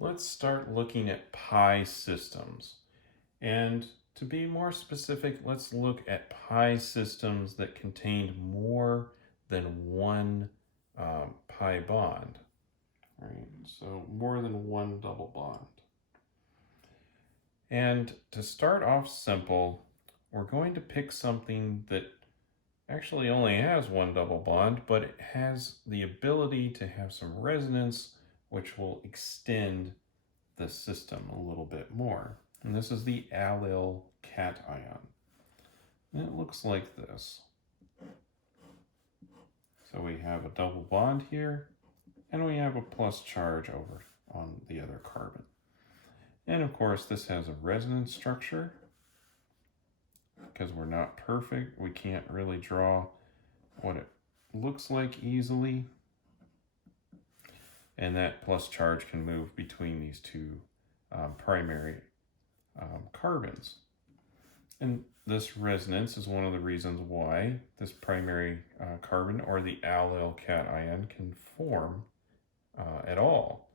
let's start looking at pi systems. And to be more specific, let's look at pi systems that contained more than one pi bond. Right? So more than one double bond. And to start off simple, we're going to pick something that actually only has one double bond, but it has the ability to have some resonance, which will extend the system a little bit more. And this is the allyl cation. And it looks like this. So we have a double bond here, and we have a plus charge over on the other carbon. And of course, this has a resonance structure. Because we're not perfect, we can't really draw what it looks like easily. And that plus charge can move between these two primary carbons. And this resonance is one of the reasons why this primary carbon, or the allyl cation, can form at all,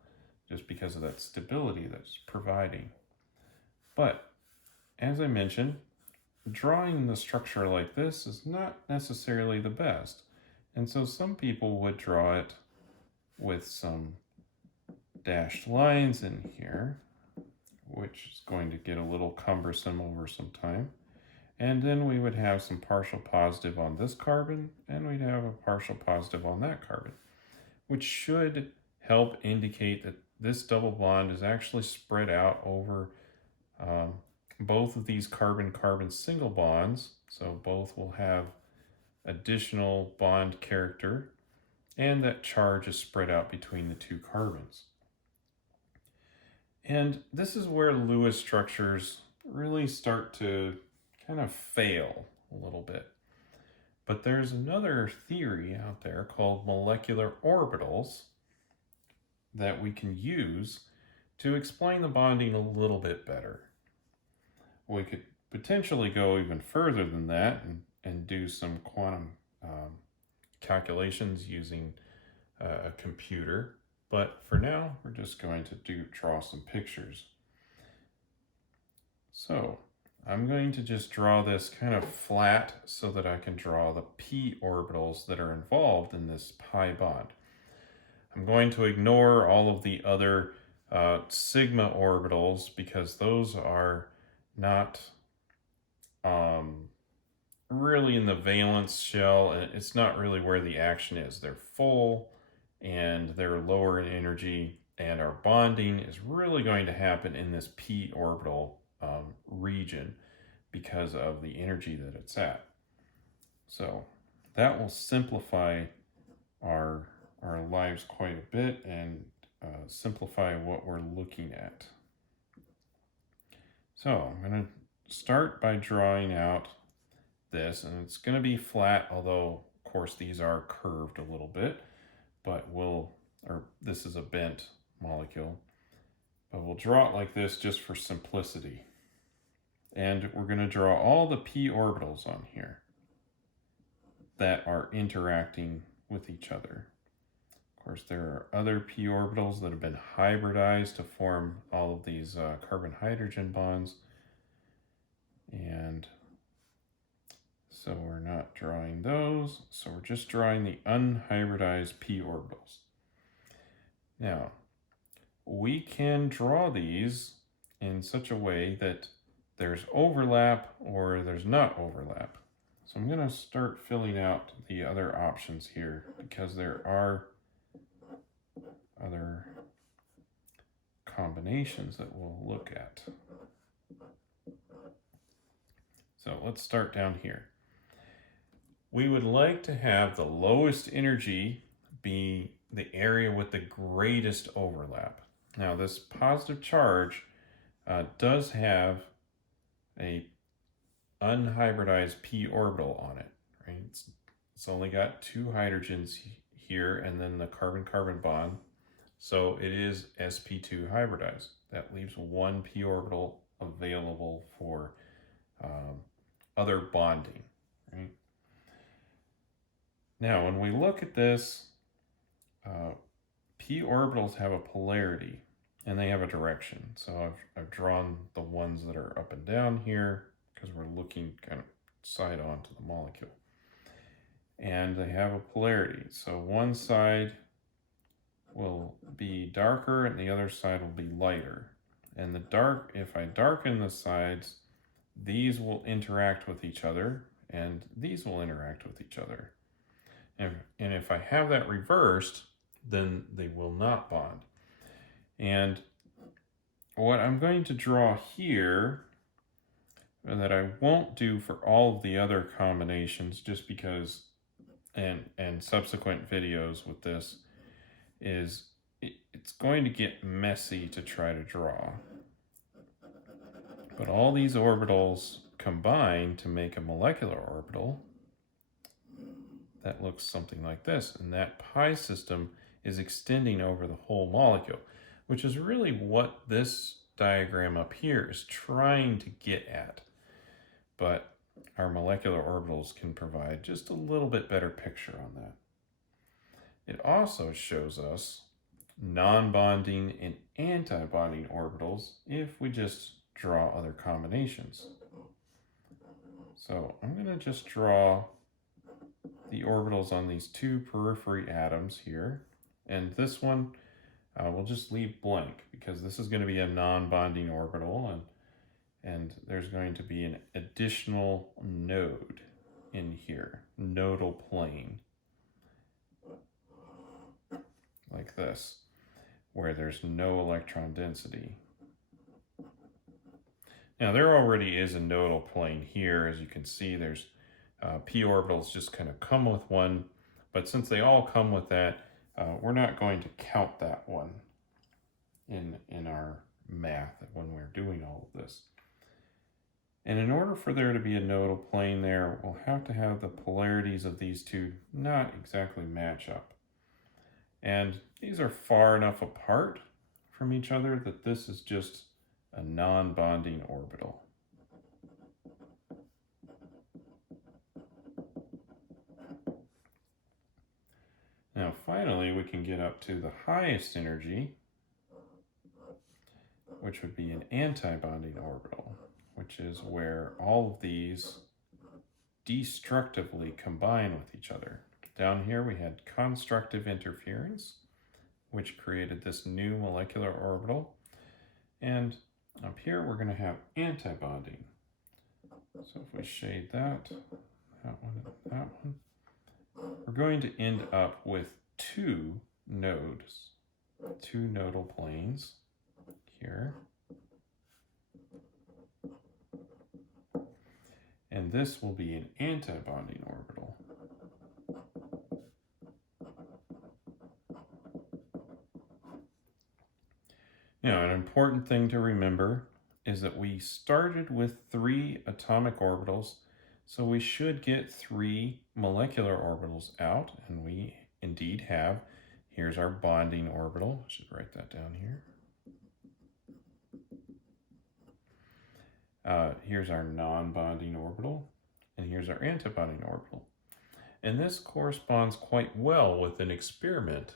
just because of that stability that's providing. But as I mentioned, drawing the structure like this is not necessarily the best. And so some people would draw it with some dashed lines in here, which is going to get a little cumbersome over some time. And then we would have some partial positive on this carbon, and we'd have a partial positive on that carbon, which should help indicate that this double bond is actually spread out over both of these carbon-carbon single bonds. So both will have additional bond character, and that charge is spread out between the two carbons. And this is where Lewis structures really start to kind of fail a little bit. But there's another theory out there called molecular orbitals that we can use to explain the bonding a little bit better. We could potentially go even further than that and do some quantum calculations using a computer. But for now, we're just going to draw some pictures. So I'm going to just draw this kind of flat so that I can draw the p orbitals that are involved in this pi bond. I'm going to ignore all of the other sigma orbitals because those are not really in the valence shell, and it's not really where the action is. They're full and they're lower in energy, and our bonding is really going to happen in this p orbital region because of the energy that it's at. So that will simplify our lives quite a bit and simplify what we're looking at. So I'm going to start by drawing out this, and it's going to be flat, although of course these are curved a little bit, but this is a bent molecule, but we'll draw it like this just for simplicity. And we're going to draw all the p orbitals on here that are interacting with each other. Of course, there are other p orbitals that have been hybridized to form all of these carbon-hydrogen bonds. And so we're not drawing those, so we're just drawing the unhybridized p orbitals. Now, we can draw these in such a way that there's overlap or there's not overlap. So I'm going to start filling out the other options here because there are other combinations that we'll look at. So let's start down here. We would like to have the lowest energy be the area with the greatest overlap. Now this positive charge does have a unhybridized p orbital on it, right? It's only got two hydrogens here and then the carbon-carbon bond. So it is sp2 hybridized. That leaves one p orbital available for other bonding, right? Now, when we look at this, p orbitals have a polarity. and they have a direction. So I've drawn the ones that are up and down here because we're looking kind of side on to the molecule. And they have a polarity. So one side will be darker and the other side will be lighter. And if I darken the sides, these will interact with each other and these will interact with each other. And if I have that reversed, then they will not bond. And what I'm going to draw here, and that I won't do for all of the other combinations just because, and subsequent videos with this, is it's going to get messy to try to draw. But all these orbitals combine to make a molecular orbital that looks something like this. And that pi system is extending over the whole molecule, which is really what this diagram up here is trying to get at. But our molecular orbitals can provide just a little bit better picture on that. It also shows us non-bonding and anti-bonding orbitals if we just draw other combinations. So I'm going to just draw the orbitals on these two periphery atoms here. And this one we'll just leave blank because this is going to be a non-bonding orbital, and there's going to be an additional node in here, nodal plane, like this, where there's no electron density. Now there already is a nodal plane here. As you can see, there's p orbitals just kind of come with one, but since they all come with that, we're not going to count that one in our math when we're doing all of this. And in order for there to be a nodal plane there, we'll have to have the polarities of these two not exactly match up. And these are far enough apart from each other that this is just a non-bonding orbital. Now finally we can get up to the highest energy, which would be an anti-bonding orbital, which is where all of these destructively combine with each other. Down here we had constructive interference, which created this new molecular orbital. And up here we're going to have anti-bonding. So if we shade that one, we're going to end up with two nodes, two nodal planes here. And this will be an anti-bonding orbital. Now, an important thing to remember is that we started with 3 atomic orbitals, so we should get 3 molecular orbitals out, and we indeed have. Here's our bonding orbital. I should write that down here. Here's our non-bonding orbital, and here's our antibonding orbital. And this corresponds quite well with an experiment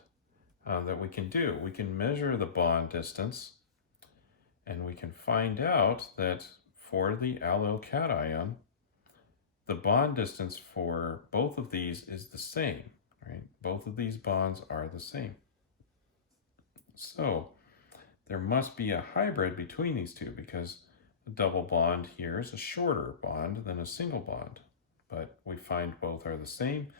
that we can do. We can measure the bond distance, and we can find out that for the allyl cation, the bond distance for both of these is the same, right? Both of these bonds are the same. So there must be a hybrid between these two, because a double bond here is a shorter bond than a single bond, but we find both are the same,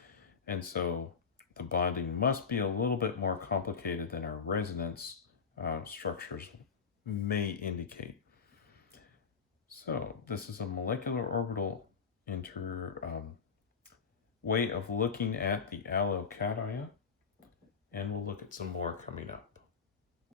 and so the bonding must be a little bit more complicated than our resonance structures may indicate. So this is a molecular orbital way of looking at the allyl cation, and we'll look at some more coming up.